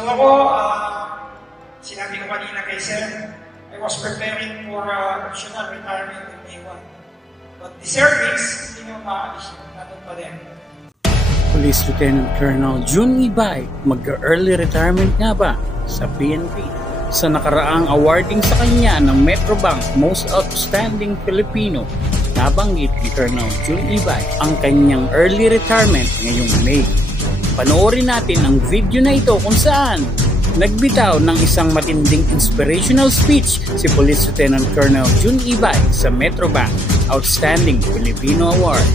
Ako, sinabi ko kanina kay Sir, I was preparing for optional retirement in May 1. But the service, hindi nyo maalis yun. Nandun pa rin. Police Lieutenant Colonel Jun Ibay, mag-early retirement nga ba sa PNP? Sa nakaraang awarding sa kanya ng Metrobank Most Outstanding Filipino, nabanggit ni Colonel Jun Ibay ang kanyang early retirement ngayong May. Panoorin natin ang video na ito kung saan nagbitaw ng isang matinding inspirational speech si Police Lieutenant Colonel Jun Ibay sa Metrobank Outstanding Filipino Award.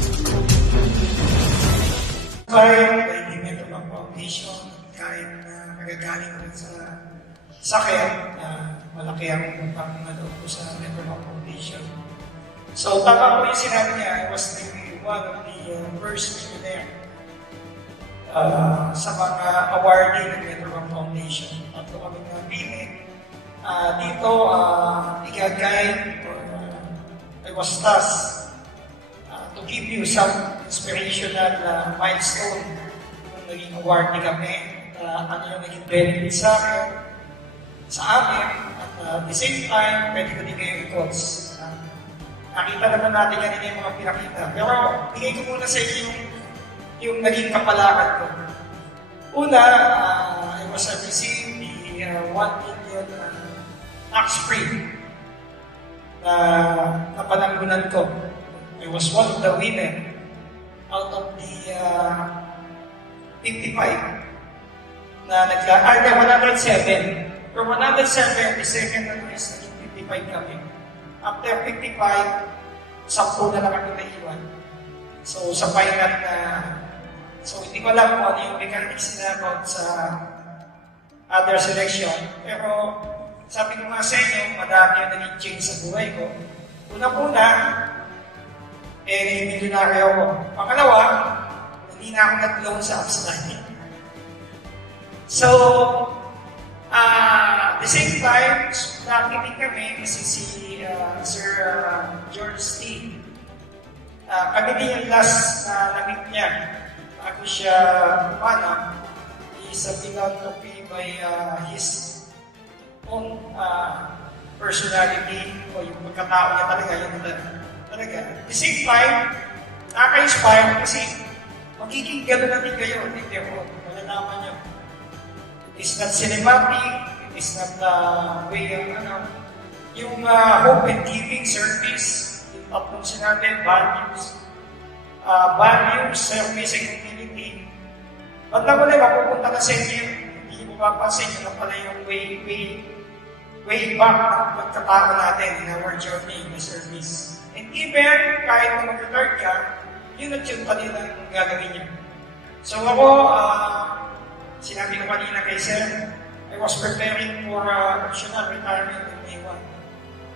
Kay the Metrobank Foundation, kahit na nagagaling rin sa sakit, malaki ang pagpapangalog ko sa Metrobank Foundation. So, tama ko yung sinabi niya, I was one of the first people there sa mga awarding ng Metrobank Foundation. Tatlo kami napili. Dito, i-guide or I was tasked to give you some inspirational milestone kung naging awarding kami, ano yung naging benefit sa amin, at the same time, pwede ko din kayo i-quotes. Nakita naman natin kanina yung mga pinakita. Pero, bigay ko muna sa inyo yung naging kapalakan ko. Una, I was received the 1 million tax-free na pananggunan ko. I was one of the women out of the 55 na 107. From 107, the second na is 55 kami. After 55, 10 na lang kami naiwan. So, sa final na, so hindi ko alam kung ano yung mechanics na about sa other selection. Pero, sabi ko nga sa inyo, madami yung naging change sa buhay ko. Una-una, milyonaryo ako. Pangalawa, hindi na ako nag-loan sa Upstart. So, the same time, nakikinig kami kasi si Sir George T. Kami din yung last na namit niya. Ako siya mana. He is a philanthropy by his own personality o yung pagkatao niya talaga. Talaga. At the same time, nakaka-inspire kasi magiging gano'n natin kayo. Hindi ako. Malalaman niyo. It is not cinematic, it is not way yung hope and giving service, yung tatlong sinabi, values, service, and community. Ba't na wala, mapupunta ka sa inyo, hindi mo mapapansin na pala yung way back ng pagkatao natin in our journey in service. And even, kahit na mag-retard ka, yun at yun pa din ang gagawin niya. So ako, sinabi ko kanina kay Sir, I was preparing for optional retirement in May 1.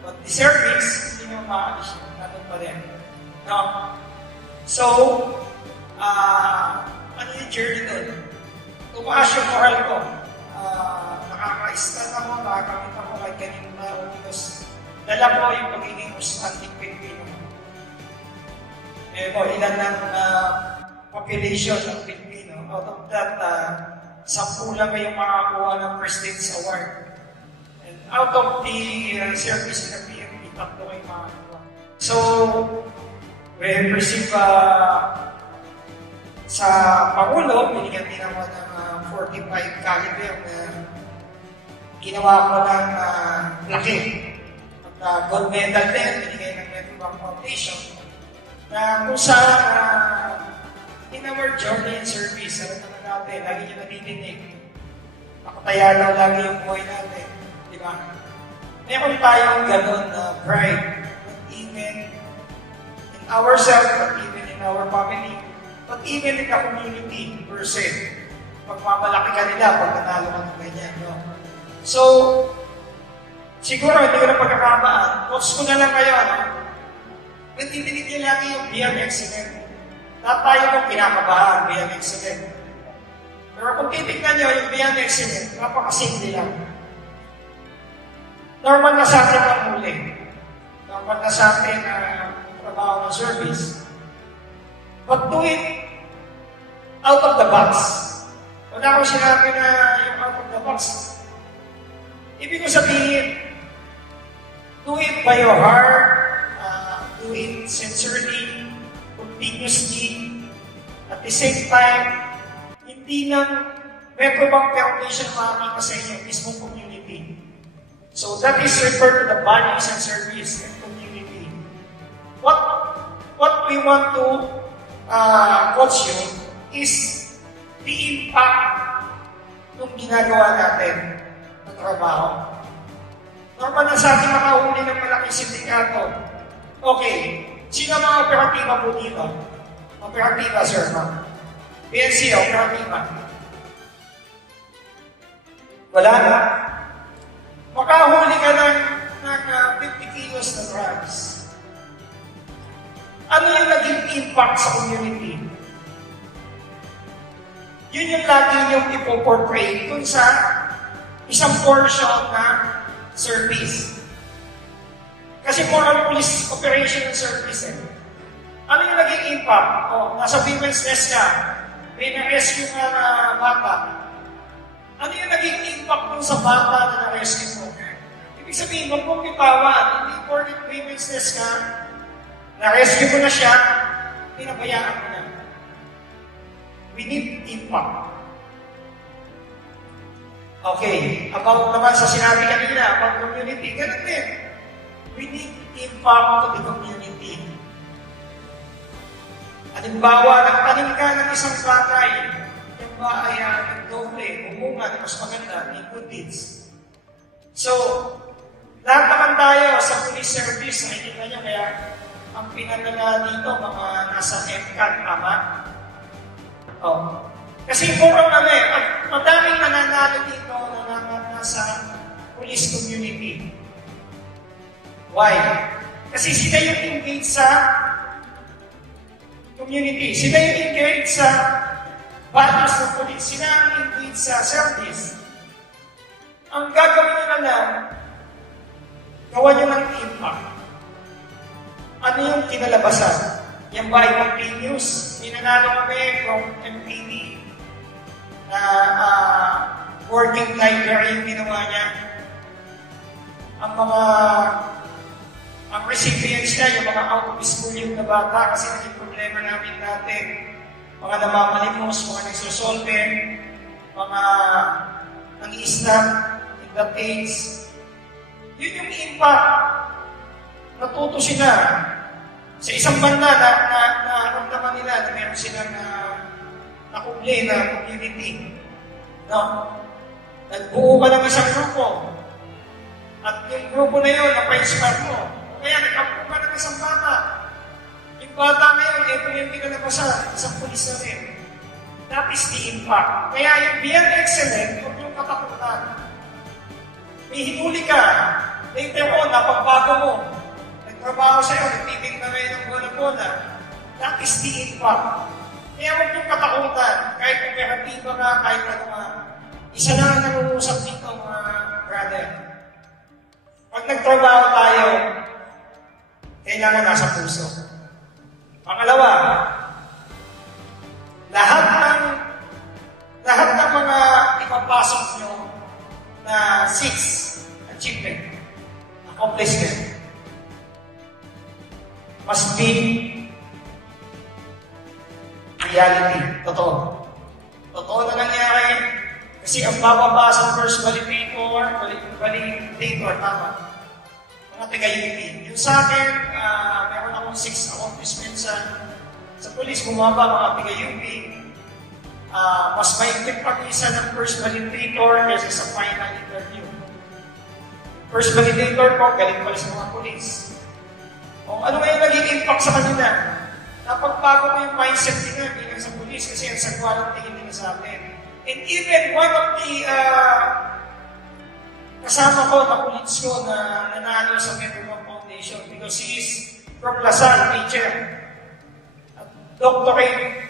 But the service, hindi nyo maalis yun. Nandun pa rin. No? So, ano yung journey doon? Tumaas yung moral ko. Nakaka-stand ako, nakakamit ako kahit ganyan na ako because dala ko yung pagiging Outstanding Filipino. Ilan ng population ng Filipino. Out of that, 10 lang kayong makakuha ng President's Award. And out of the service na PNP, 3 kayong makakuha. So, we receive sa Pangulo, binigyan din ako ng 45 caliber na ginawa ko ng laki. At gold medal din, binigay ng Metrobank Foundation na kung saan in our journey in service, alam naman natin, lagi nyo natitinig. Nakataya lang lagi yung buhay natin. Di ba? Meron tayong gano'n na pride. Not even in ourselves, not even in our family, but even in the community per se. Pagmamalaki ka nila pag nanalo ka ng ganyan. No? So, siguro hindi ko na pagkakamaan. Coach ko na lang kayo. Natitinig nyo lagi yung beyond excellent. Lahat tayo nung pinakabahan, beyond excellent. Pero kung titignan nyo yung beyond excellent, napakasimple lang. Normal na sa atin ang muli. Normal na sa atin ang trabaho ng service. But do it out of the box. Wala akong sinabi na yung out of the box Ibig ko sabihin, do it by your heart, do it sincerely, continuously, at the same time, hindi lang Metrobank Foundation makakita sa inyo, mismong community. So that is referred to the values and service and community. What we want to coach you is the impact ng ginagawa natin na trabaho. Normal na sa ating makahuli ng malaking sindikato. Okay, sino mga operatiba po dito? Operatiba, sir, ma'am. PNC, operatiba. Wala na. Makahuli ka ng 50 kilos na drugs. Ano yung naging impact sa community? Yun yung lagi yung ipoportray dun sa isang portion na service. Kasi more on police operation and service. Ano yung naging impact? Nasa women's nest ka, may na-rescue ka na bata. Ano yung naging impact mo sa bata na na-rescue mo? Ibig sabihin, huwag mong bitawan. Hindi porket women's nest ka, na-rescue mo na siya, pinabayaan mo na. We need impact. Okay, about naman sa sinabi kanina, about community, ganun din. We need impact to the community. Halimbawa, nagtanim ka ng isang bagay, yung ba ay nagdoble, umungan, mas maganda, may good deeds. So, lahat naman tayo sa police service, nakikita niyo, kaya ang pinadala dito, mga nasa MCAT, tama? Kasi puro kami, madaming nananalo dito na nasa police community. Why? Kasi sila yung engaged sa community. Sila yung engaged sa values ng police. Sila yung engaged sa service. Ang gagawin nyo na lang, gawa nyo ng impact. Ano yung kinalabasan? Yan ba ay continuous? Ninanalo kami from MPD na working library yung ginawa niya. Ang recipients niya, yung mga out of school yung na bata kasi naging problema namin dati. Mga namamalimos, mga nagsosolve, mga nang-i-stop in the age. Yun yung impact. Natuto sila. Sa isang banda na naramdaman nila na meron silang nakumple na community. No? Nagbuo ka ng isang grupo. At yung grupo na yun, napa-inspire mo. Kaya nagkabuo ka ng isang bata. Yung bata ngayon, hindi ka nabasa, isang pulis na rin. That is the impact. Kaya yung beyond excellent, huwag yung katakutan. May hinuli ka. Later on, napagbago mo. Nagtrabaho sa'yo, nagtiting na ngayon ng bola-bola. That is the impact. Kaya huwag yung katakutan. Kahit operatiba ka, kahit ano ka. Isa lang ang nangungusap dito, mga brother. Pag nagtrabaho tayo, kailangan nasa puso. Pangalawa, lahat ng mga ipapasok nyo na 6 achievement, accomplishment, must be reality. Totoo. Totoo na nangyari. Kasi ang bababa sa first validator, tama. Mga taga-UP. Yung sa akin, meron akong 6 accomplishments sa police, bumaba mga taga-UP. Mas maigpit pag isa ng first validator kaysa sa final interview. First validator ko, galing pala sa mga police. Ano nga yung naging impact sa kanila? Napagbago ko yung mindset nila bilang sa police kasi ang sagwa ng tingin nila sa atin. And even one of the kasama ko na police ko na nanalo sa Metrobank Foundation because he is from Lasal, teacher. Doctorate.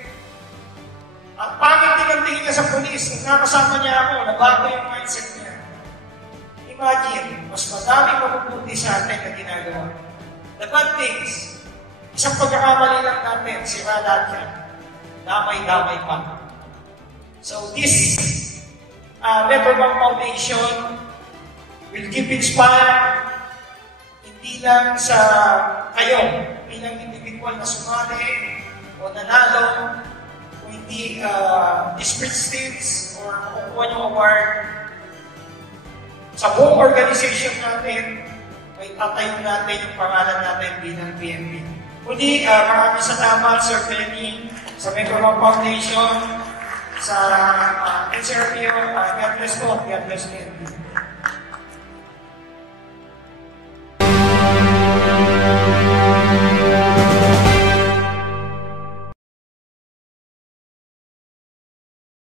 At pangit din ang tingin niya sa police. Nakasama niya ako, nabago yung mindset niya. Imagine, mas madami mapupunti sa atin na ginagawa. The bad things, isang pagkakamali lang natin, sira lahat yan. Damay-damay pa. So this Metrobank Foundation will keep inspired, hindi lang sa kayo, bilang individual na sumali o nanalo, o hindi prestige or makukuha yung award. Sa buong organization natin, may tatayo natin yung pangalan natin bilang PNP. Muli, maraming salamat, Sir Penny, sa Metrobang Foundation, sa SRPO, God bless po, God bless PNP.